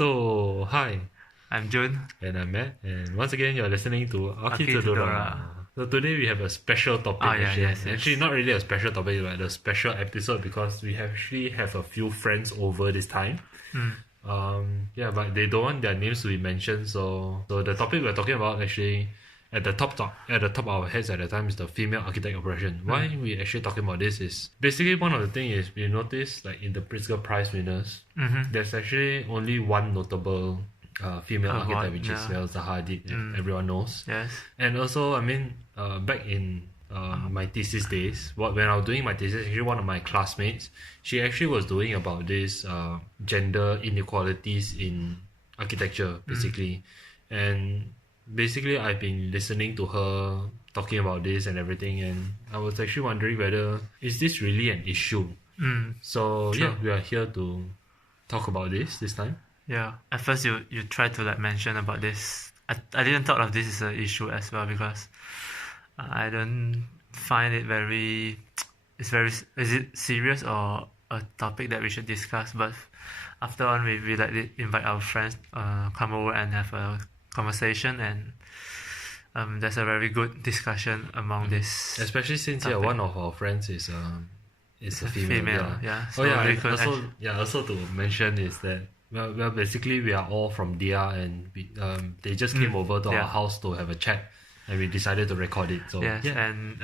So, hi, I'm Jun. and I'm Matt, and once again, you're listening to Architoodora. Architoodora. So today we have a special topic. Actually, not really a special topic, but a special episode because we actually have a few friends over this time. But they don't want their names to be mentioned. So the topic we're talking about actually at the top of our heads at the time is the female architect oppression. Why we actually talking about this is basically one of the things is we noticed like in the Pritzker Prize winners, there's actually only one notable female architect, which is Zaha Hadid, that everyone knows. Yes. And also, I mean, back in my thesis days, when I was doing my thesis, actually one of my classmates, she actually was doing about this gender inequalities in architecture, basically. And basically, I've been listening to her talking about this and everything, and I was actually wondering whether is this really an issue. So True. we are here to talk about this time. Yeah. At first, you tried to mention about this. I didn't thought of this as an issue as well because I don't find it very. Is it serious or a topic that we should discuss? But after on, we invite our friends come over and have a conversation, and there's a very good discussion among this. Especially since topic. one of our friends is a female. Yeah. So also to mention is that well basically we are all from DIA, and they just came over to our house to have a chat, and we decided to record it. So yes, and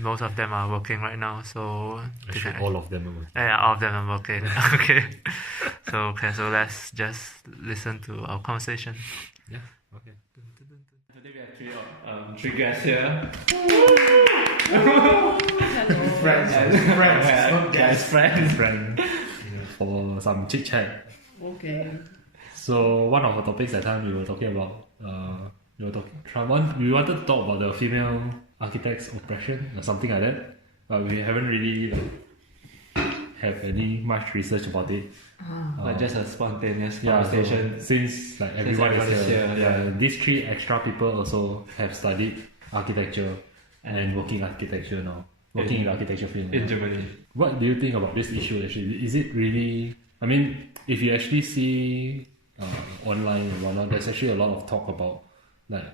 most of them are working right now. So actually all of them are working. Yeah, all of them are working. Okay. So let's just listen to our conversation. Yeah. Okay. Today we have three guests here. Friends for some chit chat. Okay. So one of the topics that time we were talking about, we wanted to talk about the female architects oppression or something like that, but we haven't really have any much research about it. But just a spontaneous So conversation. since everyone is here, yeah. these three extra people also have studied architecture and working architecture now, working in the architecture field. In Germany. What do you think about this issue actually? Is it really, I mean, if you actually see online and whatnot, there's actually a lot of talk about like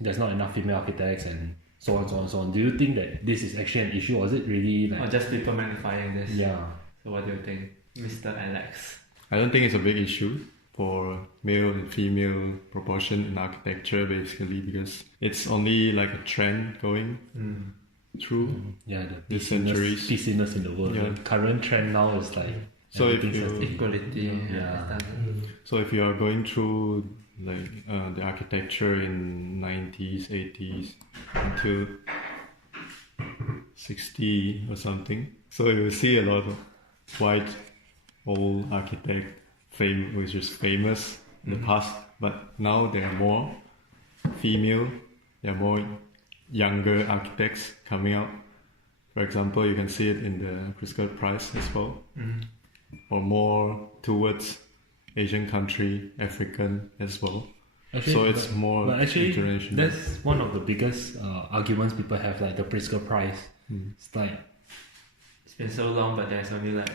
there's not enough female architects and so on. Do you think that this is actually an issue, or is it really like... Or just people magnifying this? Yeah. So what do you think, Mr. Alex? I don't think it's a big issue for male and female proportion in architecture, basically, because it's only like a trend going through Yeah, the the centuries. pissiness in the world. Yeah. The current trend now is like So if everything's you- has to be- Equality. Yeah. So if you are going through like the architecture in 90s, 80s until 60 or something, so you will see a lot of white old architect which is famous in the past, but now there are more female, there are more younger architects coming out. For example, you can see it in the Pritzker Prize as well, or more towards Asian country, African as well. Actually, So it's more but actually, international. that's one of the biggest arguments people have, like the Pritzker Prize. It's like It's been so long, but there's only like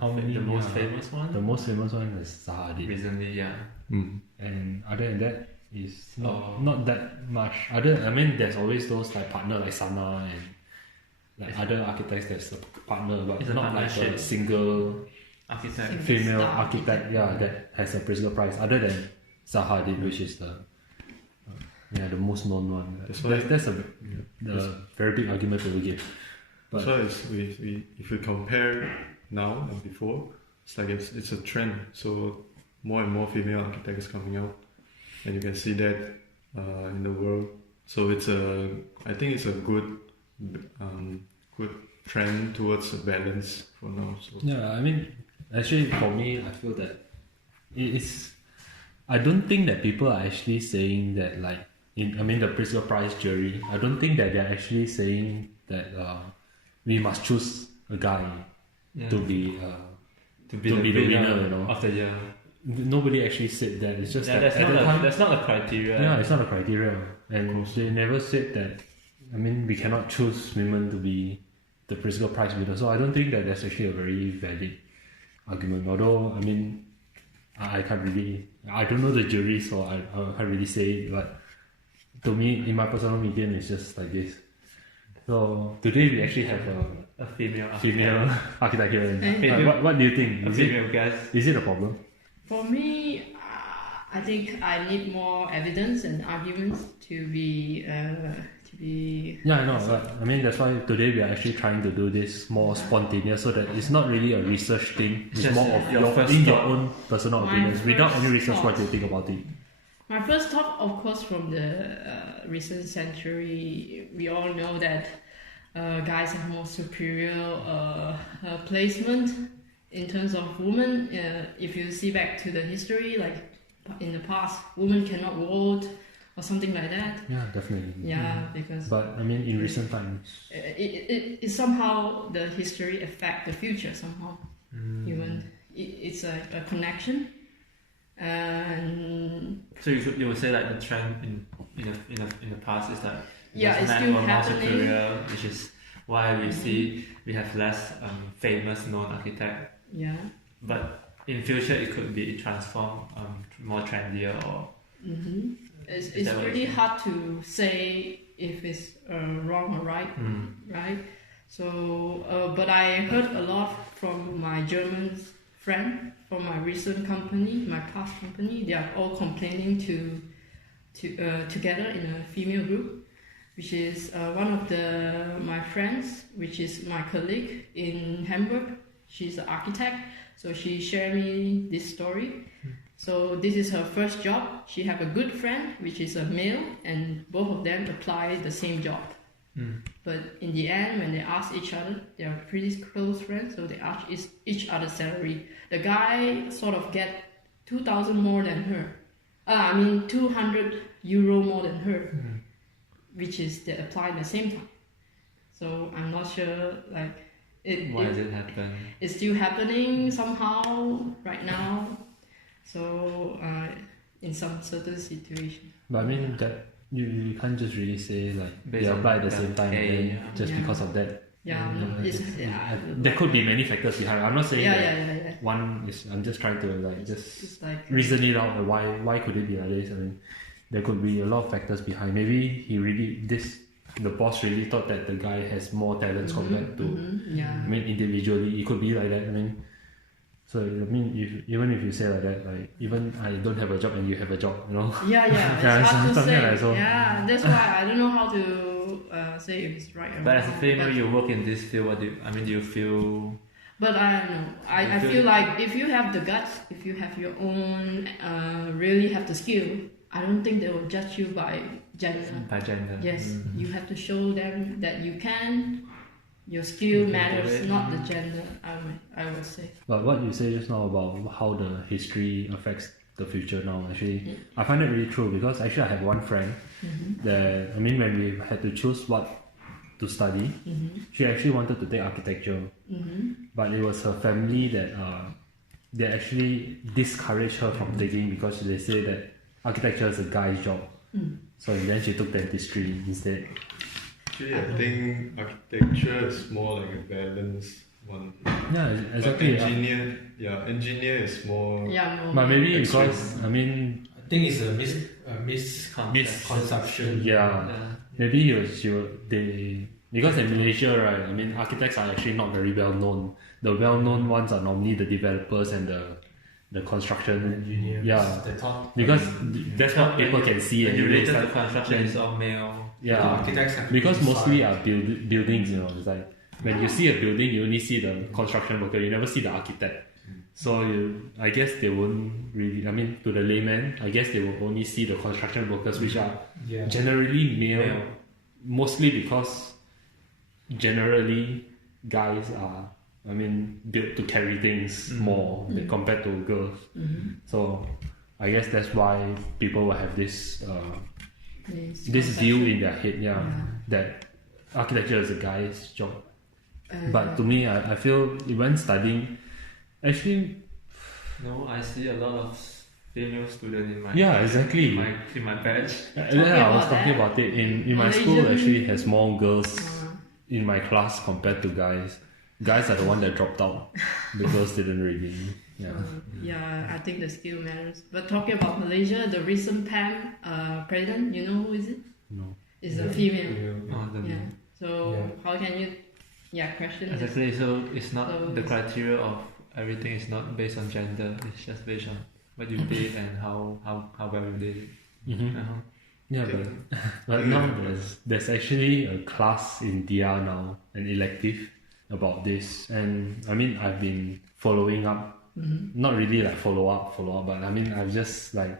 how many? the most famous one? The most famous one is Zaha Hadid. Recently, yeah. And other than that is not that much. There's always those like partner like Sana and like other architects that's a partner, but It's a not like a partnership. single Architect. female Star architect, that has a Pritzker Prize other than Zaha Hadid, which is the the most known one. That's why- That's a very big argument people give. But So if you compare now and before, it's like it's a trend. So more and more female architects coming out, and you can see that in the world. So I think it's a good trend towards a balance for now. So actually for me, I feel that it's. I don't think that people are actually saying that like the Pritzker Prize jury. I don't think that they're actually saying that we must choose a guy to be the the winner, you know. of the year. Nobody actually said that. It's just that that's at not the time, that's not a criteria. yeah, it's not a criteria, and they never said that. We cannot choose women to be the Pritzker Prize winner. So I don't think that that's actually a very valid argument. Although I can't really. I don't know the jury, so I can't really say. But to me, in my personal opinion, it's just like this. So today we actually have A female architect here. Female- What do you think? A female guest. Is it a problem? For me, I think I need more evidence and arguments to be. Yeah, I know. But, I mean, that's why today we are actually trying to do this more spontaneous, so that it's not really a research thing. It's Just more of your your first in your thought. own personal My opinions. Without first any research, what do you thought. think about it? My first thought, of course, from the recent century, we all know that guys have more superior placement in terms of women. If you see back to the history, like in the past, women cannot vote or something like that. Yeah, definitely. Yeah, because But I mean, in recent times, it somehow the history affect the future somehow. Even it's a connection. And So you would say like the trend in the past is that Yeah, it's men still were more happening. superior, which is why we see we have less famous known architect. yeah. But in future it could be transformed more trendier or It's that what really you think? hard to say if it's wrong or right, right? So, but I heard a lot from my German friend from my recent company, my past company. They are all complaining together in a female group, which is one of my friends, which is my colleague in Hamburg. She's an architect, so she shared me this story. So this is her first job. She have a good friend, which is a male, and both of them apply the same job. But in the end, when they ask each other, they are pretty close friends, so they ask each other's salary. The guy sort of get 2,000 more than her. 200 euro more than her, which is they apply at the same time. So I'm not sure, like why does it happen? it's still happening somehow right now. So in some certain situation. but I mean that you can't just really say like Based they on apply at the the same time pay, and then yeah. just Yeah. because of that. Yeah, There could be many factors behind. I'm not saying that yeah. one is. I'm just trying to like just It's like reason it out. Why could it be like this? I mean, there could be a lot of factors behind. Maybe the boss really thought that the guy has more talents compared to. yeah. I mean, individually, it could be like that. I mean, so I mean, even if you say like that, like even I don't have a job and you have a job, you know. Yeah, Yeah, it's hard to something say. like that, so- Yeah, that's why I don't know how to say if it's right or But wrong. as a female, But- you work in this field. Do you feel? But I don't know. I You feel feel- like if you have the guts, if you have your own, really have the skill, I don't think they will judge you by gender. By gender. Yes, you have to show them that you can. Your skill You can do matters, it. not the gender. I would say. But what you say just now about how the history affects the future now, actually, I find it really true because actually I have one friend that, I mean, when we had to choose what to study, she actually wanted to take architecture, but it was her family that they actually discouraged her from taking because they say that architecture is a guy's job. So then she took dentistry instead. Actually, I think architecture is more like a balanced one. Yeah, But exactly. engineer is more. Yeah, more But maybe Extreme. because, I mean, I think it's a misconception. yeah. Maybe because in Malaysia, right, I mean, architects are actually not very well known. The well known ones are normally the developers and the construction. Engineers, Yeah, the top. because that's what people can see. When And you you related start- to construction, it's all male. Yeah, architects have to because decide. mostly are buildings, you know. It's like when you see a building, you only see the construction worker. You never see the architect. So I guess they won't really. I mean, to the layman, I guess they will only see the construction workers, which are Yeah. generally male, Male. mostly because generally guys are, I mean, built to carry things more compared to girls. So I guess that's why people will have this this view in their head, that architecture is a guy's job. But to me, I feel when studying, actually, No, I see a lot of female students in my yeah, exactly. in my batch. Yeah, I was about talking that. about it. In my Malaysian- school, actually has more girls in my class compared to guys. Guys are the one that dropped out. The girls didn't really. Yeah. Yeah, I think the skill matters. But talking about Malaysia, the recent PAM president, you know who is it? No. It's a female. Yeah. So how can you question this? Exactly. So it's not So the criteria of everything is not based on gender. It's just based on what you did and how well you did it. Mm-hmm. Uh-huh. Yeah, but now there's actually a class in DR now, an elective about this, and I mean I've been following up. Not really like follow up, but I mean I've just like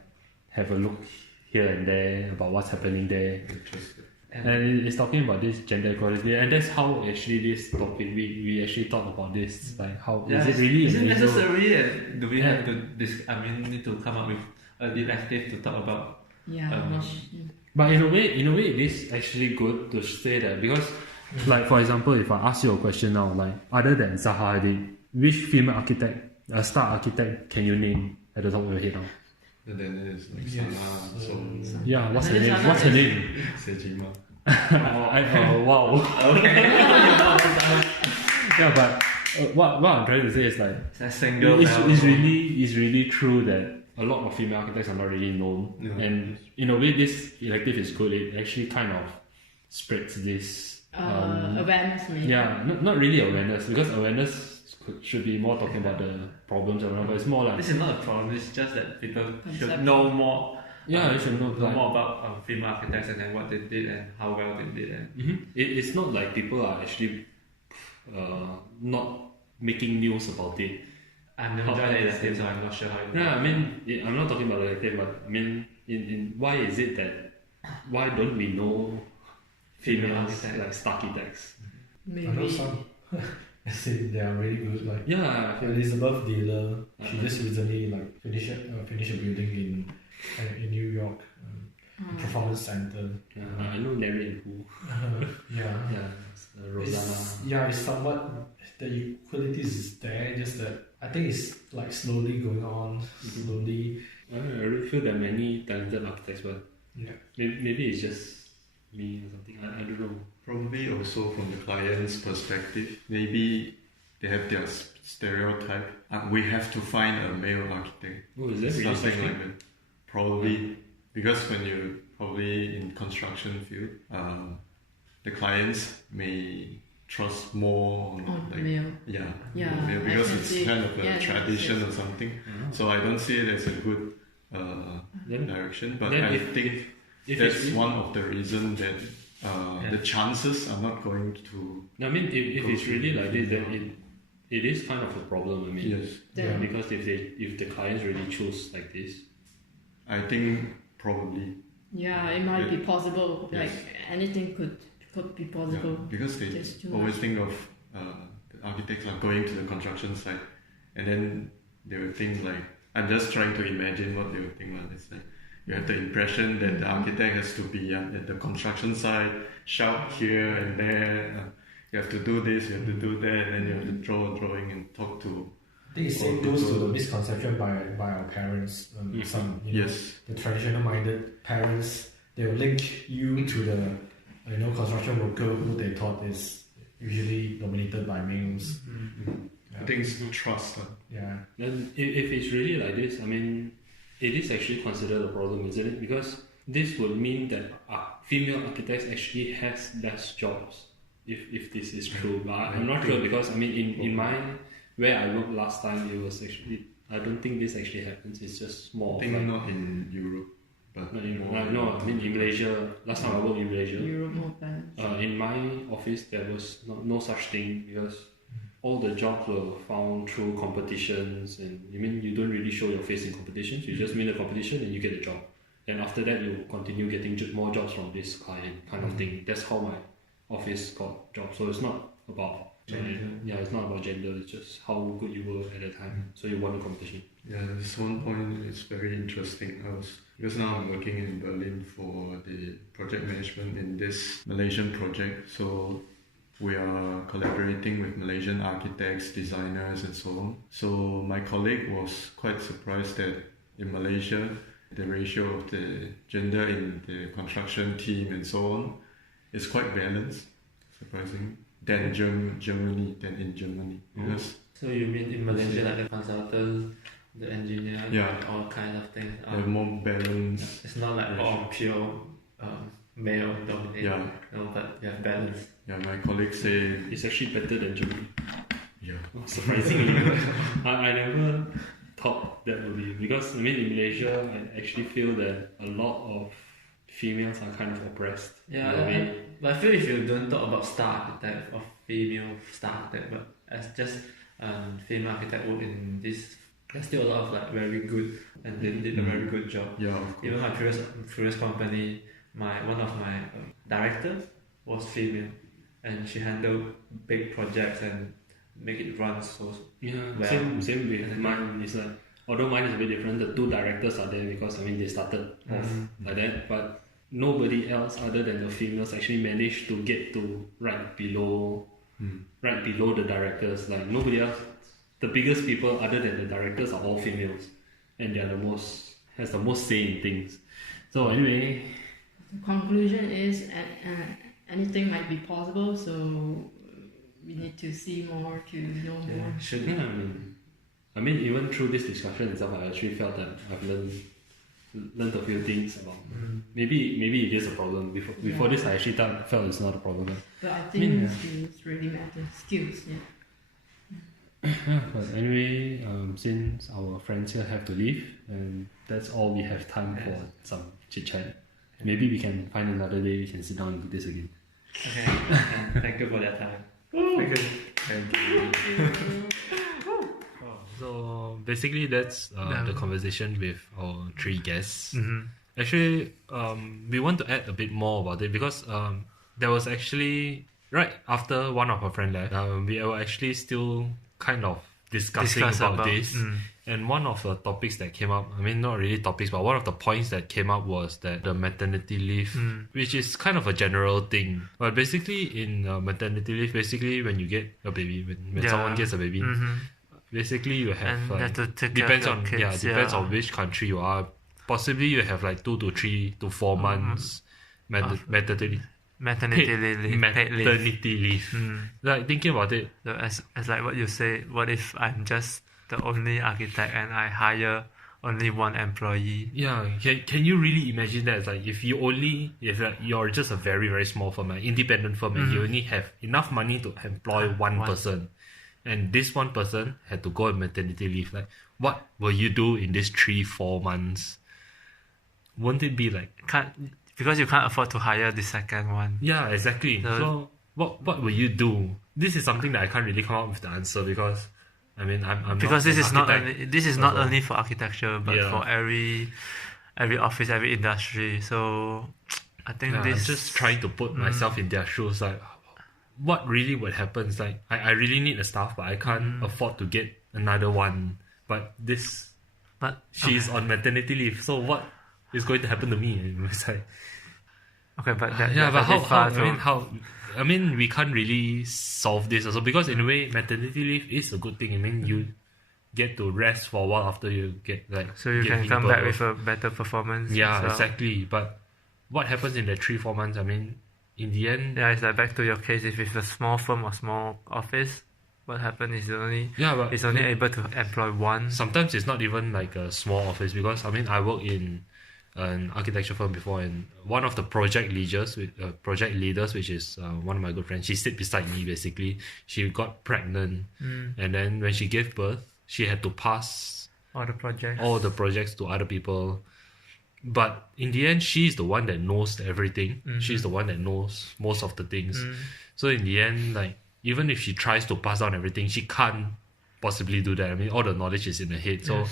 have a look here and there about what's happening there. Interesting. And it's talking about this gender equality, and that's how actually this topic we actually thought about this. Like how is it really? Is it illegal? necessary? And do we have to need to come up with a elective to talk about? But in a way, it is actually good to say that because, like for example, if I ask you a question now, like other than Zaha Hadid, which female architect, a star architect, can you name at the top of your head now? And then there's like Sana, so Yeah, what's her name? What's her name? Sejima. Wow. Okay. Yeah, but what I'm trying to say is like It's a single. it's really true that a lot of female architects are not really known, and in a way, this elective is good. It actually kind of spreads this awareness. Maybe. Yeah, not really awareness because awareness should be more talking about the problems around, but it's more like This is not a problem. It's just that people should know more. Yeah, you should know more about female architects and then what they did and how well they did. And it's not like people are actually not making news about it. I've never done the elective, so I'm not sure how it Yeah, I mean, I'm not talking about the elective, but I mean, in why is it that why don't we know female architects like star architects? Maybe. I know some. As in, they are really good. Like Yeah, Elizabeth Diller, she just recently like finished a building in New York, performance center. I know Neri and Hu. Yeah. Rosanna. It's somewhat the equalities is there. Just that I think it's like slowly going on. Slowly. I really feel that many talented architects, but Yeah. maybe it's just me or something. I don't know. Probably also from the client's perspective, maybe they have their stereotype. We have to find a male architect. Oh, is that really such Something thing? like that. Probably because when you probably in construction field, the clients may trust more on like male. yeah Yeah, because I can it's see. kind of a Yeah, tradition yes. or something. So I don't see it as a good Then, direction. But then I if think it's that's one of the reasons that the chances are not going to. I mean, if it's really like this, then it is kind of a problem. I mean, Yes, Then- because if the clients really choose like this, I think probably. Yeah, it might be possible. Yes. Like anything could be possible. Yeah, because they Just too always much. think of the architects are going to the construction site, and then they will think like, I'm just trying to imagine what they will think. Like, it's like you have the impression that the architect has to be at the construction site, shout here and there. You have to do this, you have to do that, and then you have to draw a drawing and talk to. I think it same goes to the misconception by our parents. Some Yes. the traditional minded parents, they will link you to the construction worker who they thought is usually dominated by males. I think it's trust. Yeah. then if it's really like this, I mean, it is actually considered a problem, isn't it? Because this would mean that female architects actually has less jobs. If this is true, but I'm not sure because I mean in my where I worked last time, it was actually I don't think this actually happens. It's just more. I think not in Europe, but Not in, more no, I mean in Malaysia. Last time I worked in Malaysia. Europe more balanced. In my office, there was no such thing because all the jobs were found through competitions, and you mean you don't really show your face in competitions. You just win the competition and you get a job. And after that, you continue getting more jobs from this client, kind of thing. That's how my office got jobs. So it's not about it's not about gender. It's just how good you were at the time. So you won the competition. Yeah, there's one point it's very interesting. Because now I'm working in Berlin for the project management in this Malaysian project. So we are collaborating with Malaysian architects, designers, and so on. So my colleague was quite surprised that in Malaysia, the ratio of the gender in the construction team and so on is quite balanced, surprising, than in Germany. Because So you mean in Malaysia, like the consultant, the engineer, all kind of things? They're more balanced. It's not like all pure male dominated. Yeah. No, but you have balance. Yeah, my colleagues say It's actually better than Germany. yeah. Surprisingly, I never thought that would be, because I mean in Malaysia I actually feel that a lot of females are kind of oppressed. Yeah, in a way. but I feel if you don't talk about star architect or female star architect, but as just female architect work in this, there's still a lot of like very good, and they did a very good job. Yeah, of course. Even my previous company, one of my director was female, and she handled big projects and make it run so well. Same with mine. Is like, although mine is a bit different, the two directors are there because I mean they started off like that, but nobody else other than the females actually managed to get to right below the directors. Like nobody else, the biggest people other than the directors are all females, and they are has the most say in things. So anyway, The conclusion is anything might be possible, so we need to see more to know more. I mean, even through this discussion itself, I actually felt that I've learned a few things about. Maybe it is a problem. Before this, I actually felt it's not a problem. But I think skills really matter. Skills, But anyway, since our friends here have to leave, and that's all we have time for some chit chat. Maybe we can find another day we can sit down and do this again. Okay, and thank you for that time. Thank you. So basically, that's the conversation with our three guests. Actually, we want to add a bit more about it because there was actually right after one of our friends left, we were actually still kind of discussing about this. And one of the topics that came up, I mean, not really topics, but one of the points that came up was that the maternity leave, which is kind of a general thing. But basically, in maternity leave, basically when you get a baby, when someone gets a baby, basically you have like, have to take depends care of on your kids, depends on which country you are. Possibly you have like 2 to 3 to 4 months maternity leave. Like thinking about it, so as like what you say, what if I'm just the only architect and I hire only one employee? Yeah, can you really imagine that? It's like if you're just a very very small firm, an independent firm, and you only have enough money to employ one person, and this one person had to go on maternity leave. Like, what will you do in these 3-4 months? Won't it be like because you can't afford to hire the second one? Yeah, exactly. So what will you do? This is something that I can't really come up with the answer because I mean I'm because not this is not only for architecture but for every office, every industry. So I think I'm just trying to put myself in their shoes. Like, what really would happen is like I really need a staff, but I can't afford to get another one. But she's on maternity leave. So what is going to happen to me? It's like, okay, but I mean, we can't really solve this also because in a way, maternity leave is a good thing. I mean, you get to rest for a while after you get like. So you can come back with a better performance. Yeah, exactly. But what happens in the 3-4 months? I mean, in the end. Yeah, it's like back to your case. If it's a small firm or small office, what happens is it's only able to employ one. Sometimes it's not even like a small office because I mean I work in an architecture firm before, and one of the project leaders, which is one of my good friends, she sit beside me. Basically, she got pregnant, and then when she gave birth, she had to pass all the projects to other people. But in the end, she's the one that knows everything. She's the one that knows most of the things. So in the end, like even if she tries to pass down everything, she can't possibly do that. I mean, all the knowledge is in her head. So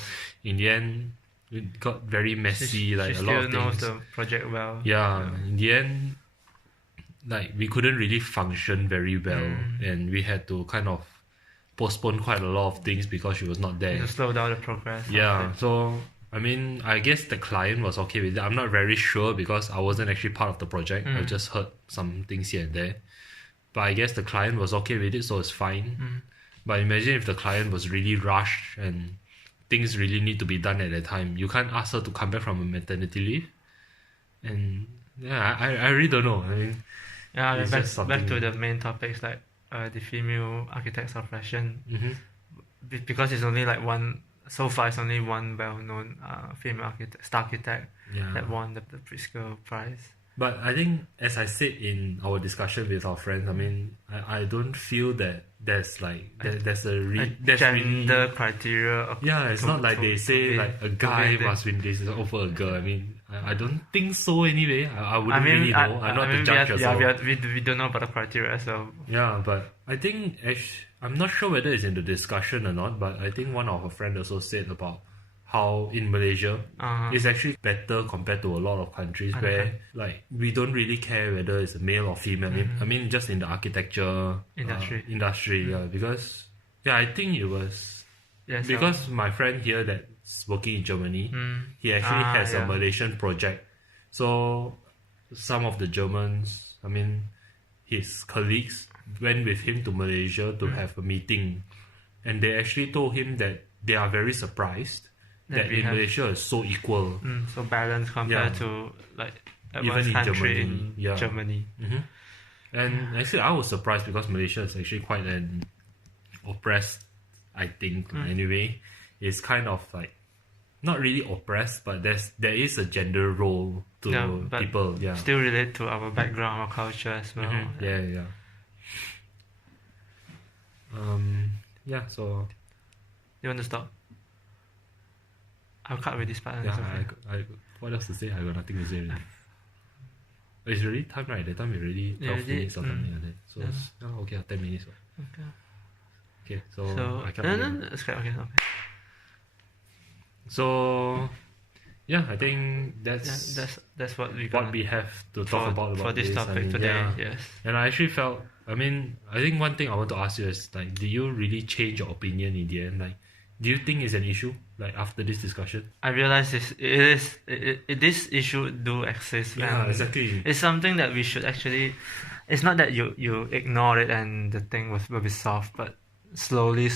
in the end, it got very messy. She a lot of things. still knows the project well. Yeah, in the end, like we couldn't really function very well, and we had to kind of postpone quite a lot of things because she was not there. To slow down the progress. Yeah, so I mean, I guess the client was okay with it. I'm not very sure because I wasn't actually part of the project. I just heard some things here and there. But I guess the client was okay with it, so it's fine. But imagine if the client was really rushed and things really need to be done at that time. You can't ask her to come back from a maternity leave. And yeah, I really don't know. I mean, back to the main topics like the female architects oppression. because it's only like one. So far, it's only one well-known female star architect that won the Pritzker prize. But I think, as I said in our discussion with our friends, I mean, I don't feel that there's like there's a gender criteria. Yeah, it's not like they say like a guy must win this over a girl. I mean, I don't think so anyway. I wouldn't really know. I'm not the judge as well. We don't know about the criteria as well. Yeah, but I think I'm not sure whether it's in the discussion or not, but I think one of our friends also said about how in Malaysia it's actually better compared to a lot of countries where like we don't really care whether it's a male or female. I mean just in the architecture industry, because I think it was because my friend here that's working in Germany, he actually has a Malaysian project. So some of the Germans, I mean his colleagues went with him to Malaysia to have a meeting, and they actually told him that they are very surprised that in Malaysia is so equal, so balanced compared to like even in country Germany. Germany. And actually I was surprised because Malaysia is actually quite an oppressed, I think. Anyway, it's kind of like not really oppressed, but there is a gender role to people. Still relate to our background, our culture as well. So you want to stop? I'll cut with this part. I what else to say? I got nothing to say really. It's already time, right? The time is already 12 minutes or something like that. So 10 minutes. Okay, so I can't okay. So I think that's what we have to talk about for this topic today. Yes. And I actually felt, I think one thing I want to ask you is like, do you really change your opinion in the end? Like, do you think it's an issue like after this discussion? I realize this issue do exist. Yeah, exactly. It's something that we should actually. It's not that you ignore it and the thing will be solved, but slowly,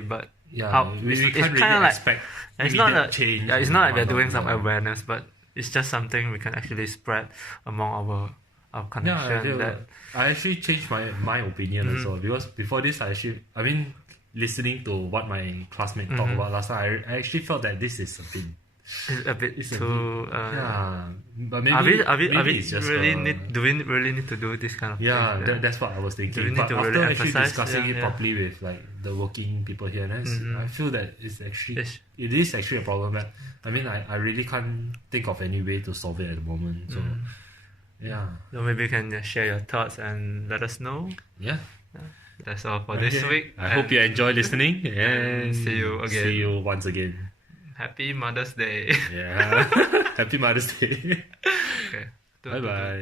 but we can't really expect it's not a change. It's not like we're doing some awareness, but it's just something we can actually spread among our connection. I actually changed my opinion as well, because before this listening to what my classmate talked about last time, I actually felt that this is a bit too. But maybe it's just do we really need to do this kind of thing? That's what I was thinking. But after really actually discussing it properly with like the working people here, I feel that it is actually a problem that I really can't think of any way to solve it at the moment. So so maybe you can share your thoughts and let us know. That's all for this week. I hope you enjoy listening, and see you again. See you once again. Happy Mother's Day. Happy Mother's Day. Okay. Bye bye.